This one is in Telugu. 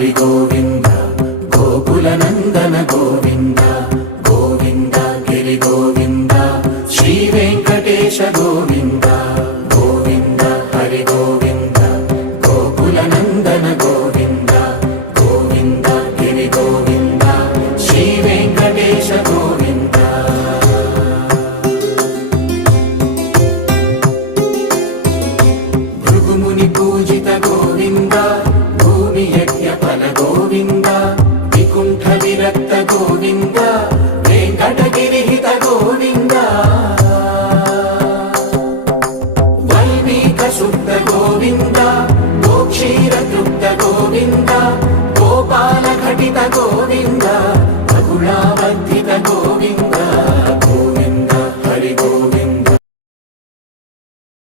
హరి గోవింద గోకుల నందన గోవింద గోవింద గిరి గోవింద శ్రీ వెంకటేశ గోవింద గోవింద హరి గోవింద గోకుల నందన గోవింద గోవింద గిరి గోవింద శ్రీ వెంకటేశ గోవింద భృగుముని పూజిత గోవింద భూమి యజ్ఞ ఫల గోవింద వికుంఠ విరక్త గోవింద వెంకటగిరిహిత గోవింద వల్మీక శుద్ధ గోవింద గోక్షీర తృప్త గోవింద గోపాల ఘటిత గోవింద